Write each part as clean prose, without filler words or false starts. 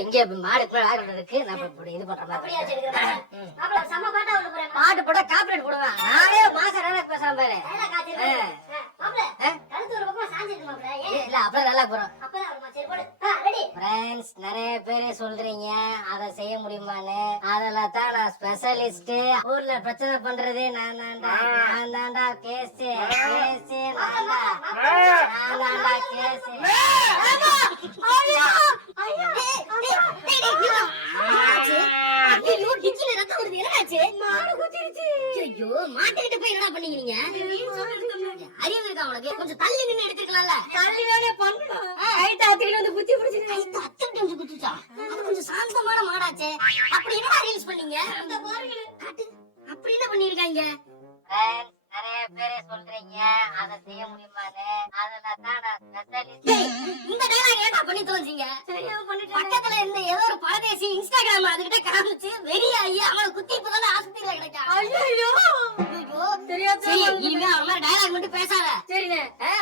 இருங்க இங்க மாடு இருக்கு நான் இது பண்ற மாதிரி பாட்டு போட்டா காப்பிரைட் போடுவேன். நானே மாசம் நல்லா பேசுறேன் பாரு. இல்ல அப்புறம் நல்லா போறோம். ஃப்ரெண்ட்ஸ் நிறைய பேரு சொல்றீங்க அதை செய்ய முடியுமான்னு. அதெல்லாம் தான் நான் ஸ்பெஷலிஸ்ட். ஊர்ல பிரச்சனை பண்றது நான் தான்டா கேஸ் கேஸ். மாட்டுக்கிட்ட போய் என்ன பண்ணீங்க? அறிவு இருக்கா உனக்கு? கொஞ்சம் தள்ளி நின்னு எடுத்துக்கலாம்ல. தள்ளி வேணே பண்ணணும். கைட்ட அத்தில வந்து குத்தி பிடிச்சிட்டு கைட்ட அத்தில வந்து குத்திச்சா. அது கொஞ்சம் சாந்தமான மாடாச்சே. அப்படி என்ன ரீல்ஸ் பண்ணீங்க? அந்த பாருங்க காட்டு. அப்படி என்ன பண்ணிருக்காங்க? நிறைய பேரே சொல்றீங்க அதை செய்ய முடியுமான்னு. அதெல்லாம் தான் நான் ஸ்பெஷலிஸ்ட். இந்த டயலாக் ஏன்டா பண்ணி தோஞ்சீங்க? சரியா பண்ணிட்டேன். பக்கத்துல இருந்த ஏதோ ஒரு பரதேசி இன்ஸ்டாகிராம் அதுகிட்ட காமிச்சு வெறியாயி அவளை குத்தி இப்பதான் ஆஸ்பத்திரியில கிடைச்சா. ஐயோ தெரியாது. சரி இனிமே அவன் மாதிரி டயலாக் மட்டும் பேசாத. சரிங்க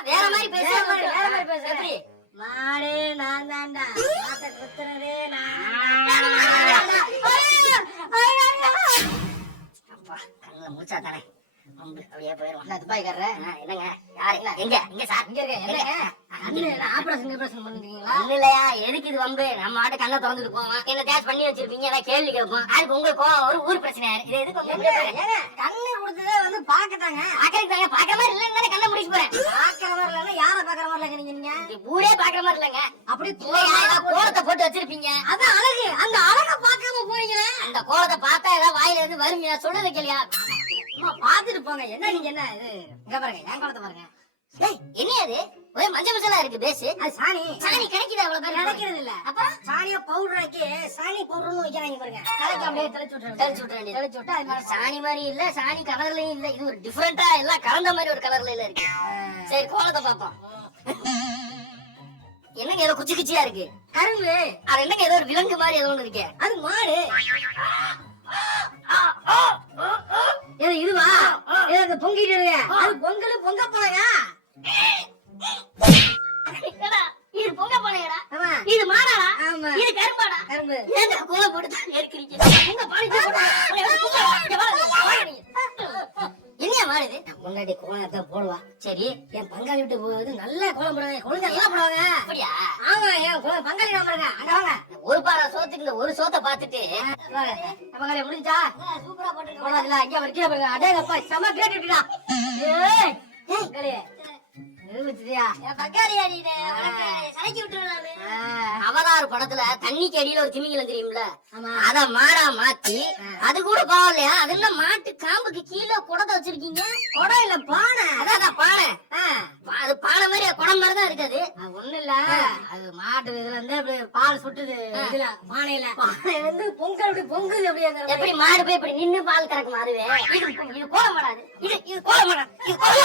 வேற மாதிரி பேச. வேற மாதிரி பேச. எப்படி மாடே நான் தான்டா மாட்ட குத்துறதே நான் தான்டா. அப்பா கண்ண மூச்சா தானே அப்படியே போயிரும். துப்பாய்க்காரர என்னங்க யாரு எங்க எங்க சார் இங்க இருக்க என்னங்க ஆபரேஷன் பண்ணிருக்கீங்களா? இல்லையா எதுக்கு இது வம்பு? நம்ம ஆட்டு கண்ணை திறந்துட்டு போவோம். என்ன தேஸ் பண்ணி வச்சிருப்பீங்க ஏதாவது கேள்வி கேட்போம். அதுக்கு உங்களுக்கு ஒரு ஊர் பிரச்சனை இது எதுக்கு கண்ணு கொடுத்ததே வந்து பாக்கட்டாங்க பாக்கறதுக்கு பாக்குற மாதிரி இல்லன்னு கண்ணை முடிச்சு போறேன். பாக்குற மாதிரி இல்லன்னா யார பாக்குற மாதிரி இல்லங்க நீங்க ஊரே பாக்குற மாதிரி இல்லங்க. அப்படி கோலத்தை போட்டு வச்சிருப்பீங்க அதான் அழகு. அந்த அழகை பார்க்காம போறீங்களே. அந்த கோலத்தை பார்த்தா ஏதாவது வாயில இருந்து வருமியா சொல்றது கேளியா? பாத்துட்டு போங்க. என்ன நீங்க என்ன இது இங்க பாருங்க என் குளத்தை பாருங்க. என்ன அது ஒரே மஞ்சள் மஞ்சளா இருக்கு பேஸ். அது சாணி. சாணி கிடைக்குது அவ்வளவு பேர் கிடைக்கிறது இல்ல. அப்புறம் சாணிய பவுடர் ஆக்கி சாணி பவுடர்னு வைக்கிறாங்க பாருங்க. கலக்கி அப்படியே தெளிச்சு விட்டுறாங்க. தெளிச்சு விட்டா அது மாதிரி சாணி மாதிரி இல்ல சாணி கலர்லயும் இல்ல. இது ஒரு டிஃபரெண்டா எல்லாம் கலந்த மாதிரி ஒரு கலர்ல இல்ல இருக்கு. சரி கோலத்தை பாப்போம். என்னங்க ஏதோ குச்சி குச்சியா இருக்கு கரும்பு. அது என்னங்க ஏதோ ஒரு விலங்கு மாதிரி ஏதோ ஒண்ணு இருக்கு. அது மாடு. இதுவா பொங்கிட்டு இருக்கு. அது பொங்கல் பொங்க போலங்க. இது பொங்க போலங்கடா. இது மாடாடா. இது கரும்பாடா. கரும்பு ஏங்க கோல போட்டு தான் ஏற்கிறீங்க. உங்க பாடி என்ன மாடுது? முன்னாடி கோலத்தை போடுவா. சரி என் பங்காளி விட்டு போகுது நல்ல கோலம் போடுவாங்க. குழந்தை நல்லா போடுவாங்க. அப்படியா? ஆமா என் பங்காளி நான் பாருங்க. அங்க வாங்க. ஒரு பாறை சோத்துக்கு இந்த ஒரு சோத்தை பார்த்துட்டு பங்காளி முடிஞ்சா சூப்பரா போட்டுருக்கோம். அங்க வரைக்கும் பாருங்க. அடே அப்பா செம கிரேட் விட்டுடா. ஏய் பங்காளி அவதார் படத்துல தண்ணிக்கு அடியில ஒரு திமிங்கலம் தெரியும்ல அத மாடா மாத்தி அது கூட பாவலையா? அது என்ன மாட்டு காம்புக்கு கீழே குடத்தை வச்சிருக்கீங்க? குடம் இல்ல பானை. அதான் பானை. அது பானை மாதிரி குடம் மாதிரிதான் இருக்காது. ஒண்ணு இல்ல அது மாட்டு இதுல இருந்து அப்படி பால் சுட்டுது. இதுல பானையில பானையில இருந்து பொங்கல் அப்படி பொங்குது. அப்படி எப்படி மாடு போய் இப்படி நின்னு பால் கறக்கு மாறுவே? இது கோல மாடாது. இது கோல மாடா. இது கோல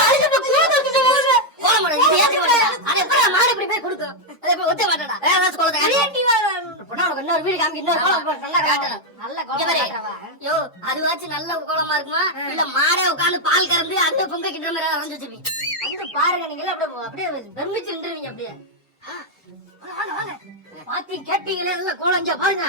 மாடு. இது ஏத்தி மாடா. அது எப்ப மாடு இப்படி போய் கொடுக்கும்? அது எப்ப ஒத்த மாட்டடா. வேற ஏதாச்சும் கோலத்தை காட்டி உனக்கு இன்னொரு வீடு காமிக்க இன்னொரு கோலம் நல்லா காட்டணும். நல்ல கோலம் யோ அதுவாச்சும் நல்ல கோலமா இருக்குமா இல்ல மாடே உட்கார்ந்து பால் கறந்து அந்த பொங்க கிட்ட மாதிரி அரைஞ்சு வச்சிருப்பீங்க. அந்த பாருங்க நீங்க அப்படியே பிரமிச்சு நின்றுவீங்க. அப்படியே பாத்தி கேட்டீங்களே நல்ல கோலம். இங்க பாருங்க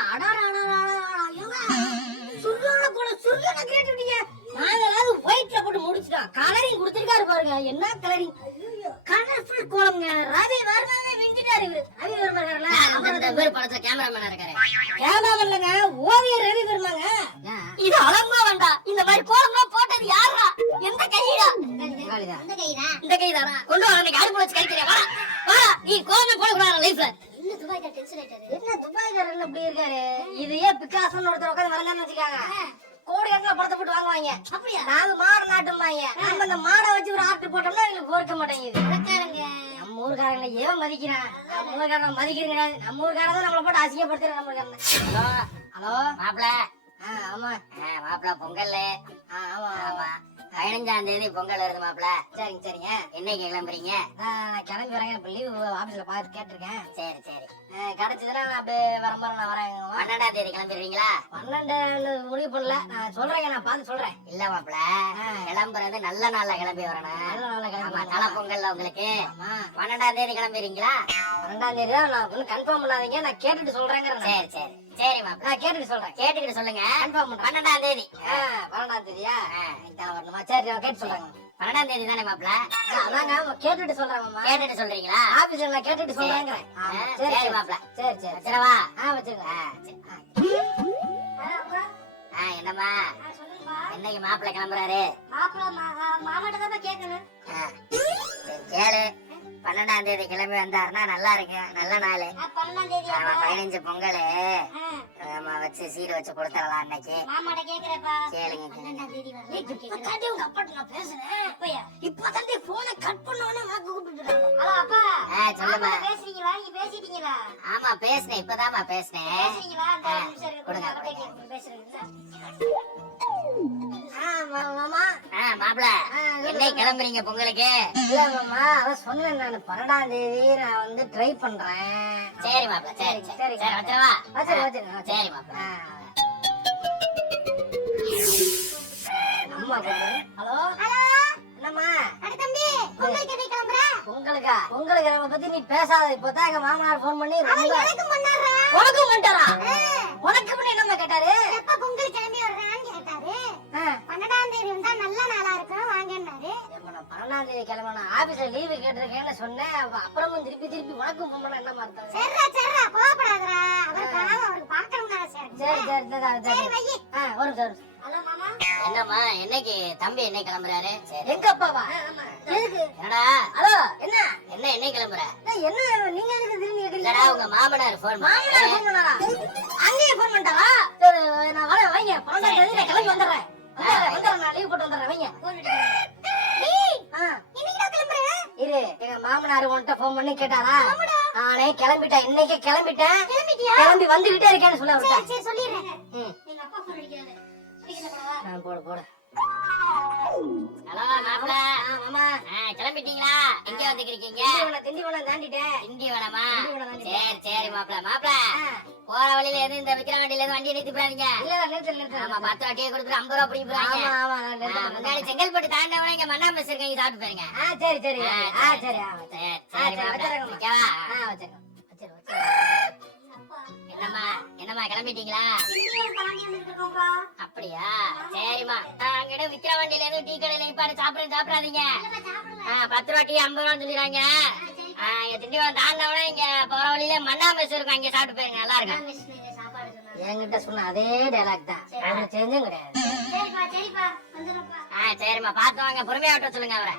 சுருளான கோலம் சுருளான கேட்டுட்டீங்க. நாங்களாவது ஒயிட்ல போட்டு முடிச்சிட்டோம். கலரிங் கொடுத்திருக்காரு பாருங்க. என்ன கலரிங் கலர்ஃபுல் கோலம்ங்க. ரவி வர்மாவே விஞ்சிட்டாரு. ரவி வர்மா இருக்காருல அந்த பேர் படத்துல கேமராமேனா இருக்காரு. கேமராமேன் இல்லங்க ஓவியர் ரவி வர்மாங்க. இது அலங்கா வேண்டாம். இந்த மாதிரி கோலம்லாம் போட்டது யாரா? எந்த கையிடா? இந்த கையிடா. இந்த கையிடாடா. கொண்டு வர நீ அடுப்புல வச்சு கறிக்கறே. வா வா நீ கோலமே போட கூடாது லைஃப்ல. என்ன துபாய்க்கார டென்ஷன் ஆயிட்டாரு. என்ன துபாய்க்கார என்ன இப்படி இருக்காரு? இது ஏன் பிகாசோன்னு ஒருத்தர் உட்கார்ந்து வரலாம்னு வச்சுக்காங்க. கோடி கணக்குல படத்தை போட்டு வாங்குவாங்க. அப்படியா? நாங்க மாடு நாட்டுமாங்க. நம்ம இந்த மாடை வச்சு ஒரு ஆர்டர் போட்டோம்னா எங்களுக்கு பொறுக்க மாட்டேங்குது. நம்ம ஊருக்காரங்களை ஏன் மதிக்கிறான்? நம்ம ஊருக்காரங்க மதிக்கிறீங்க. நம்ம ஊருக்காரங்க நம்மளை போட்டு அசிங்கப்படுத்துறாங்க. நம்ம ஹலோ ஹலோ மாப்பிள்ள. ஆமா மாப்பிள்ள பொங்கல் ஆமா 15ஆம் தேதி பொங்கல் வருது மாப்ள. சரிங்க சரிங்க. என்னைக்கு கிளம்புறீங்க? நான் கிளம்பி வரேங்க. இப்ப லீவு ஆபீஸ்ல பார்த்து கேட்டிருக்கேன். சரி சரி. கிடைச்சதுன்னா நான் அப்படியே வரும்போது நான் வரேன். 12ஆம் தேதி கிளம்பிடுவீங்களா? 12 முடிவு பண்ணல. நான் சொல்றேங்க, நான் பார்த்து சொல்றேன். இல்ல மாப்ள, கிளம்புறது நல்ல நாள்ல கிளம்பி வரணும். நல்ல நாள்ல கிளம்பி. தலை பொங்கல்ல உங்களுக்கு 12ஆம் தேதி கிளம்பிடுறீங்களா? 12ஆம் தேதி தான். நான் ஒன்னும் கன்ஃபார்ம் பண்ணாதீங்க, நான் கேட்டுட்டு சொல்றேங்க. சரி சரி சரி மாப்ள, நான் கேட்டுட்டு சொல்றேன். கேட்டுக்கிட்டு சொல்லுங்க. கன்ஃபார்ம் பண்றேன். 12ஆம் தேதி. 12ஆம் தேதியா? இதான் வரணுமா? சரி, நான் கேட்டு சொல்றேங்க. 12ஆம் தேதி தானே மாப்ள? அதாங்க கேட்டுட்டு சொல்றேன் மாமா. கேட்டுட்டு சொல்றீங்களா? ஆபீஸ்ல நான் கேட்டுட்டு சொல்றேங்க. சரி மாப்ள. சரி சரி. வச்சிரவா? வச்சிருங்க. என்னம்மா என்னைக்கு மாப்பிள்ள கிளம்புறாரு? மாமாட்ட தான் கேட்கணும். கேளு. 12ஆம் தேதி கிளம்பி வந்தாருன்னா நல்லா இருக்கு. நல்ல நாள். 12ஆம் தேதி 15 பொங்கல் வச்சு சீர் வச்சு கொடுத்துடலாம் அன்னைக்கு. மாமாட்ட கேக்குறப்பா. கேளுங்க. 12ஆம் தேதி வரணும். உங்க அப்பாட்ட நான் பேசுனேன். இப்பதான் போனை கட் பண்ணோனே வாக்கு கூப்பிட்டுறாங்க. ஹலோ அப்பா. சொல்லுமா. பேசுறீங்களா? நீங்க பேசிட்டீங்களா? ஆமா பேசுனேன், இப்பதாம்மா பேசுனேன். பேசுறீங்களா? அந்த நிமிஷம் இருக்கு. கொடுங்க. பேசுறீங்களா? மாமா. மாப்பிள்ள என்னைக்கு கிளம்புறீங்க பொங்கலுக்கு? இல்ல மாமா, அதான் சொன்னேன் நான் 12ஆம் தேதி நான் வந்து ட்ரை பண்றேன். சரி மாப்பிள்ள. சரி சரி சரி. வச்சிரவா? வச்சிருங்க. சரி மாப்பிள்ள. அம்மா ஹலோ என்னம்மா? தம்பி பொங்கலுக்கு எதை கிளம்புற? பொங்கலுக்கு நம்ம பத்தி நீ பேசாத. இப்பதான் எங்க மாமனார் போன் பண்ணி உனக்கும் பண்ணாரா? உனக்கு பண்ணி என்னம்மா கேட்டாரு? எப்ப பொங்கல் கிளம்பி வர்றான்னு கேட்டாரு. 12ஆம் தேதி வந்தா நல்ல நாளா இருக்கும் வாங்கன்னாரு. 12ஆம் தேதி கிளம்பணும். ஆபீஸ்ல லீவு கேட்டிருக்கேன்னு சொன்னேன். அப்புறமும் திருப்பி உனக்கும் போன் பண்ண என்னமா அர்த்தம்? சரிடா கோவப்படாதடா. அவர் பாவம், அவருக்கு பார்க்கணும்னா சரி வை. ஒரு சார். ஹலோ மாமா. என்னம்மா என்னைக்கு தம்பி என்ன கிளம்புறாரு? எங்க அப்பாவா? எதுக்கு? என்னடா? ஹலோ என்ன என்ன கிளம்புற? என்ன நீங்க எதுக்கு திரும்பி கேக்குறீங்க? இல்லடா உங்க மாமனார் போன் பண்ணாரா? அங்கேயே போன் பண்ணிட்டாரா? சரி நான் வரேன். வைங்க. 12ஆம் தேதி நான் கிளம்பி வந்துடுறேன். நான் லீவ் போட்டு வந்துடுறேன். வைங்க. இரு, எங்க மாமனார் உன்கிட்ட போன் பண்ணி கேட்டாரா? நானே கிளம்பிட்டேன். இன்னைக்கு கிளம்பிட்டேன். கிளம்பி வந்துகிட்டே இருக்கேன்னு சொல்ல விட்டேன். சரி சொல்லிடுறேன். போடு. ஹலோ மாப்பிள்ள. மாமா கிளம்பிட்டீங்களா? எங்க வந்துக்கிறீங்க? திண்டிவனம் தாண்டிட்டேன். திண்டிவனமா? சரி மாப்பிள்ள. போற வழியில எதுவும் இந்த விக்கிற வண்டியில இருந்து வண்டியை நிறுத்தி போறாதீங்க. ஆமா 10 ரூபா டீ கொடுத்துட்டு 50 ரூபா பிடி போறாங்க. முன்னாடி செங்கல்பட்டு தாண்டவன இங்க மண்ணா மெஸ் இருக்கீங்க, சாப்பிட்டு போயிருங்க. என்னம்மா கிளம்பிட்டீங்களா? அப்படியா? சரிம்மா. அங்கிட்ட விக்கிற வண்டியில எதுவும் டீ கடையில நிப்பாடு சாப்பிடாதீங்க. 10 ரூபா டீ 50 ரூபான்னு சொல்லிடுறாங்க. திண்டிவனம் தாண்டவன இங்க போற வழியில மண்ணா மெஸ் இருக்கும், அங்க சாப்பிட்டு போயிருங்க. நல்லா இருக்கும். என்கிட்ட சொன்ன அதே டைலாக் தான், ஒரு சேஞ்சும் கிடையாது. சரிம்மா பாத்து வாங்க. பொறுமையா விட்டு சொல்லுங்க அவரை.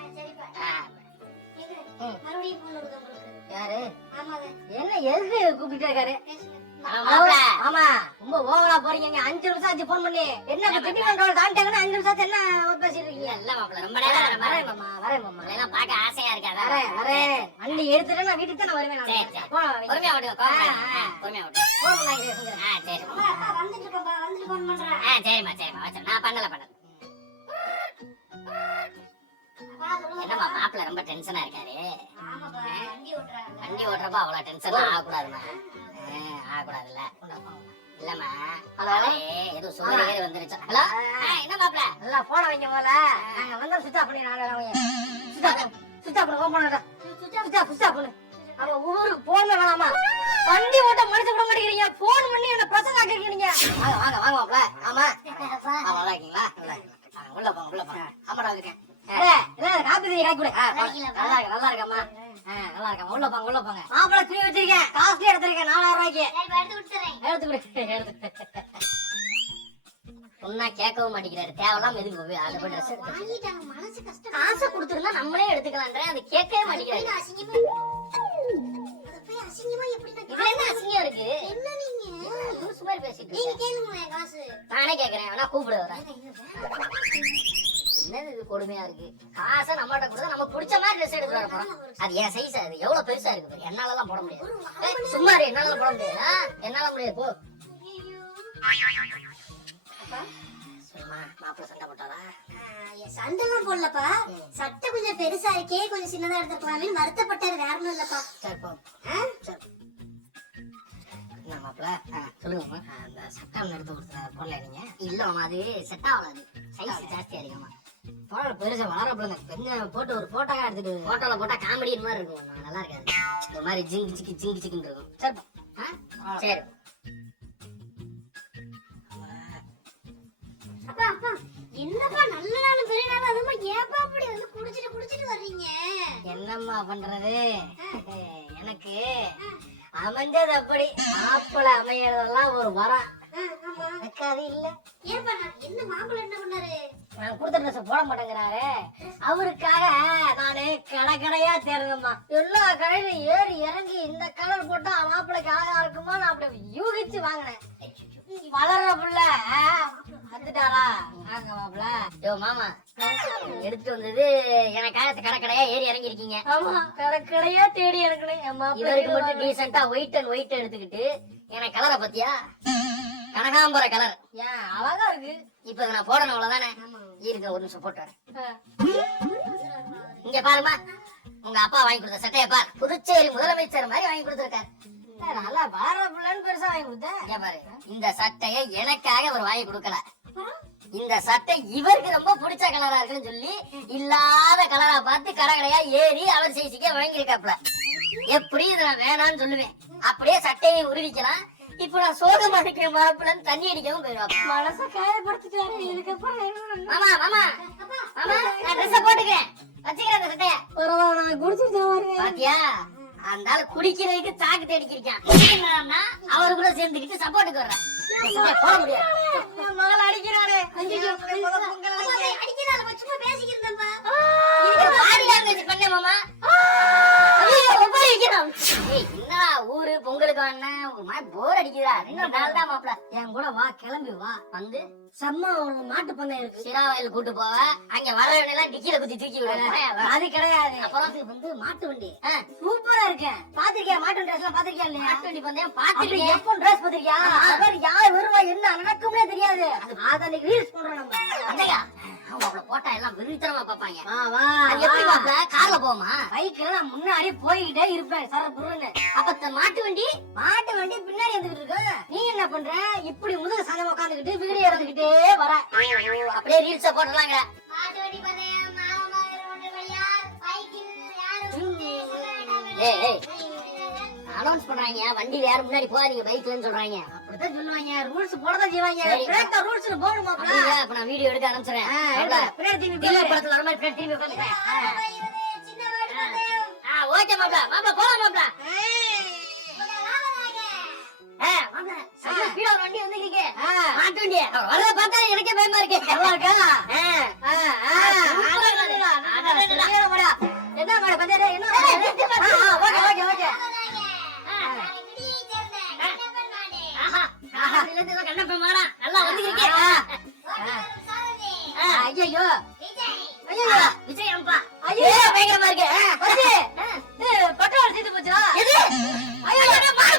யாரு? என்ன எதுக்கு கூப்பிட்டு இருக்காரு? மாப்பிள்ள ஆமா ரொம்ப ஓவரா போறீங்க. 5 நிமிஷம் ஆச்சு போன் பண்ணி. என்ன திண்டிவனம் தாண்டிட்டாங்கன்னா 5 நிமிஷம் என்ன பேசிட்டு இருக்கீங்க? இல்ல மாப்பிள்ள ரொம்ப நேரம் வரேன் மாமா. எல்லாம் பார்க்க ஆசையா இருக்காதா? வரேன். வண்டி எடுத்துட்டு நான் வீட்டுக்கு தான் வருவேன். பொறுமையா விடுங்க. பொறுமையா விடுங்க. சரி. சரிம்மா வச்சேன். நான் பண்ணல. என்னம்மா மாப்பிள்ள ரொம்ப டென்ஷனா இருக்காரு? வண்டி ஓட்டுறப்ப அவ்வளவு டென்ஷன் ஆகக்கூடாதுமா. ஆகக்கூடாதுல்ல. இல்லம்மா. ஹலோ ஏதோ சுகர் வந்துருச்சு. ஹலோ என்ன மாப்பிள்ள? நல்லா போன வைங்க போல. நாங்க வந்து சுத்தா பண்ணி சுத்தா பண்ண ஓபன் சுத்தா பண்ணு. அவ ஊருக்கு போன வேணாமா? வண்டி ஓட்ட மனசு விட மாட்டேங்கிறீங்க. போன் பண்ணி என்ன பிரச்சனை ஆக்கிருக்கீங்க. வாங்க மாப்பிள்ள. ஆமா நல்லா இருக்கீங்களா? உள்ள போங்க. ஆமாடா இருக்கேன். காப்பி தண்ணி காய்ச்சி கொடு. நல்லா இருக்கம்மா. நல்லா இருக்கம்மா. உள்ள போங்க. மாப்பிள்ள துணி வச்சிருக்கேன். காஸ்ட்லி எடுத்திருக்கேன். 4000 ரூபாய்க்கு. எடுத்து சொன்னா கேட்கவும் மாட்டேங்கிறாரு. தேவையில்லாம எதுக்கு போய் அதை போய் ட்ரெஸ் எடுத்து காசை கொடுத்துருந்தா நம்மளே எடுத்துக்கலான்றேன். அது கேட்கவே மாட்டேங்கிறாரு. இதுல என்ன அசிங்கம் இருக்கு? சும்மா பேசிட்டு நானே கேக்குறேன். வேணா கூப்பிடு வரேன். என்னது இது கொடுமையா இருக்கு? காசை நம்மகிட்ட கொடுத்தா நம்ம பிடிச்ச மாதிரி ட்ரெஸ் எடுத்து வர போறோம். அது என் சைஸ். அது எவ்வளவு பெருசா இருக்கு. என்னால எல்லாம் போட முடியாது. சும்மா என்னால போட முடியாது. என்னால முடியாது. போ மாப்பிள்ள சண்டை போட்டாரா? சண்டைலாம் போடலப்பா. சட்டை கொஞ்சம் பெருசா இருக்கே, கொஞ்சம் சின்னதா எடுத்துக்கலாமே வருத்தப்பட்டாரு. வேற ஒண்ணும் இல்லப்பா. சரி போ. சரி. என்ன மாப்பிள்ள? சொல்லுங்கம்மா. அந்த சட்டை ஒன்று எடுத்து கொடுத்தா போடல நீங்க? இல்ல மாமா, அது செட் ஆகலாது. சைஸ் ஜாஸ்தியா இருக்குமா? போட பெருசா வளர பிள்ளைங்க கொஞ்சம் போட்டு ஒரு போட்டோக்கா எடுத்துட்டு போட்டோல போட்டா காமெடி மாதிரி இருக்கும். நல்லா இருக்காது. இந்த மாதிரி ஜிங்கு சிக்கின்னு இருக்கும். சரி. சரி. அப்பா அப்பா என்னப்பா நல்ல நாள் பெரிய நாள் அதுமா ஏப்பா அப்படி வந்து குடிச்சிட்டு வர்றீங்க? என்னம்மா பண்றது, எனக்கு அமைஞ்சது அப்படி. மாப்பிள்ளை அமையறதெல்லாம் ஒரு வரம். எனக்கு அது இல்ல. ஏப்பா என்ன மாப்பிள்ளை என்ன பண்ணாரு? நான் கொடுத்த ட்ரெஸ் போட மாட்டேங்கிறாரு. அவருக்காக நானே கடையா தேடுங்கம்மா. எல்லா கடையிலும் ஏறி இறங்கி இந்த கலர் போட்டா மாப்பிள்ளைக்கு அழகா இருக்குமா நான் அப்படி யூகிச்சு வாங்கினேன். வளர்ற புள்ள வந்துட்டாரா? வாங்க மாப்பிள்ள. யோ மாமா, எடுத்துட்டு வந்தது எனக்காக கடையா ஏறி இறங்கி இருக்கீங்க. ஆமா, கடையா தேடி இறங்கணும். இவருக்கு மட்டும் டீசெண்டா ஒயிட் அண்ட் ஒயிட் எடுத்துக்கிட்டு எனக்கு கலரை பத்தியா? கனகாம்பர கலர் ஏன் அழகா இருக்கு. இப்ப இதை நான் போடணும் அவ்வளவுதானே? இருக்க ஒரு நிமிஷம் போட்டு வரேன். இங்க பாருமா, உங்க அப்பா வாங்கி கொடுத்த சட்டையை பார். புதுச்சேரி முதலமைச்சர் மாதிரி வாங்கி கொடுத்திருக்காரு. நல்லா வளர்ற புள்ளன்னு பெருசா வாங்கி கொடுத்தேன். இங்க பாரு, இந்த சட்டையை எனக்காக அவர் வாங்கி கொடுக்கல. இந்த சட்டை இவருக்கு ரொம்ப பிடிச்ச கலரா இருக்குன்னு சொல்லி இல்லாத கலரா பார்த்து கடையா ஏறி அவர் சைஸுக்கே வாங்கியிருக்காப்ல. எப்படி இதை நான் வேணான்னு சொல்லுவேன். அப்படியே சட்டையை உருவிக்கலாம். இப்ப நான் சோகமா இருக்கிற மாப்பிள்ளன்னு தண்ணி அடிக்கவும் போயிடுவாங்க. மனச காயப்படுத்திட்டாரு. இதுக்கப்புறம் மாமா மாமா மாமா, நான் ட்ரெஸ் போட்டுக்கிறேன், வச்சுக்கிறேன் அந்த சட்டைய. பரவாயில்ல, நான் குடிச்சிட்டு பாத்தியா, அந்த ஆளு குடிக்கிறதுக்கு சாக்கு தேடிக்கிருக்கான். அவரு கூட சேர்ந்துக்கிட்டு சப்போர்ட்டுக்கு வர்றேன். போட முடியாது. மகள் அடிக்கிறானே. அடிக்கிறாள் சும்மா பேசிக்கிறேன்ப்பா. பண்ண மாமா, என்னடா ஊரு பொங்கலுக்கு வந்தா ஒரு மாதிரி போர் அடிக்குதா? 2 நாள் தான் மாப்பிள. என் கூட வா, கிளம்பி வா. வந்து செம்ம ஒரு மாட்டு பந்தயம் இருக்கு. சிராவாயில் கூட்டு போவ. அங்க வரவன எல்லாம் டிக்கில குத்தி தூக்கி விடுவேன். அது கிடையாது. அப்புறம் இது வந்து மாட்டு வண்டி. சூப்பரா இருக்கேன். பாத்திருக்கியா? மாட்டு ட்ரெஸ் எல்லாம் பாத்திருக்கியா இல்லையா? மாட்டு வண்டி பந்தயம் பாத்துருக்கேன். எப்போ ட்ரெஸ் பாத்திருக்கியா? அவர் யார் வருவா என்ன நடக்கும்னே தெரியாது. அத அன்னைக்கு ரீல்ஸ் பண்றோம் நம்ம. அதையா அவங்கள போட்டா எல்லாம் விருத்தரமா பாப்பாங்க. வா வா. அது எப்படி மாப்பிள? கார்ல போமா? பைக்ல நான் முன்னாடி போய்கிட்டே இருப்பேன் சர புருன்னு. அப்ப மாட்டு வண்டி பின்னாடி வந்துகிட்டு இருக்கு. நீ என்ன பண்ற? இப்படி முதுகு சாஞ்சமா உட்காந்துக்கிட்டு வீடியோ எடுத்துக்கிட்டே வர. அப்படியே ரீல்ஸ போடலாங்க. மாட்டு வண்டி பந்தயம் அனௌன்ஸ் பண்றாங்க, வண்டியில யாரும் முன்னாடி போகாதீங்க பைக்லன்னு சொல்றாங்க. அப்படிதான் சொல்லுவாங்க. ரூல்ஸ் போடதான் செய்வாங்க. பிரேக் தான் ரூல்ஸ்ல போடு மாப்ள. அப்ப நான் வீடியோ எடுக்க ஆரம்பிச்சறேன். பின்னாடி திரும்பி டிவி படத்துல வர மாதிரி திரும்பி உட்கார்ந்துட்டேன். சின்ன மாட்டு பந்தயம். ஓகே மாப்ள. மாப்ள போலாம் மாப்ள. மாப்ள சரி ஸ்பீடா ஒரு வண்டி வந்துருக்கு. மாட்டு வண்டி. வரத பார்த்தா எனக்கே பயமா இருக்கு. நல்லா இருக்கா? என்ன மேட பந்தே என்ன? Okay okay okay. கண்ணப்ப மாடா நல்லா வந்துருக்கு. ஐயோ ஐயோ விஜய் அம்பா ஐயோ பயங்கரமா இருக்கு. பெட்ரோல் தீர்ந்து போச்சா? எது? ஐயோ மாடு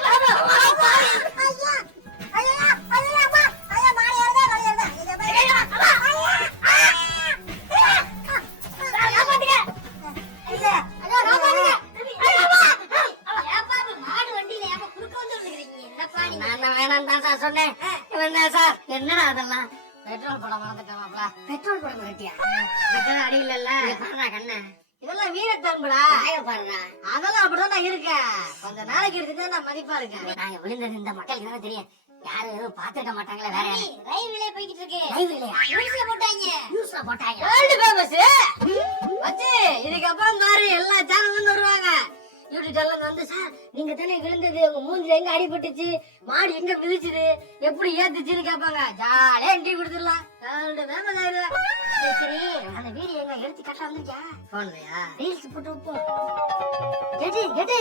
சொன்னேன். சார் என்னடா அதெல்லாம்? பெட்ரோல் போட மறந்துட்டேன். பெட்ரோல் போட மறட்டியா? அடி இல்லல்ல கண்ண. இதெல்லாம் வீரத்தன்படா. பாருடா, அதெல்லாம் அப்படிதான் இருக்கேன். கொஞ்ச நாளைக்கு எடுத்துதான் நான் மதிப்பா இருக்கேன். நாங்க விழுந்தது இந்த மக்களுக்கு தானே தெரியும். யாரும் எதுவும் பாத்துக்க மாட்டாங்களே. வேற ரயில்வே போய்கிட்டு இருக்கு. ரயில்வேலையா போட்டாங்க. நியூஸ்ல போட்டாங்க. வேர்ல்ட் ஃபேமஸ் வச்சு இதுக்கப்புறம் பாரு எல்லா சேனலும் வருவாங்க. யூடியூப் சேனல் வந்து சார் நீங்க தானே விழுந்தது, உங்க மூஞ்சில எங்க அடிபட்டுச்சு, மாடு எங்க மிதிச்சுது, எப்படி ஏத்துச்சுன்னு கேட்பாங்க. ஜாலியா என்ட்ரி கொடுத்துடலாம். வேர்ல்ட் ஃபேமஸ் ஆயிடுவேன். சரி அந்த வீடியோ எங்க எடுத்து கட்ட வந்துருக்கியா? போன்லயா? ரீல்ஸ் போட்டு வைப்போம். கேட்டு கேட்டு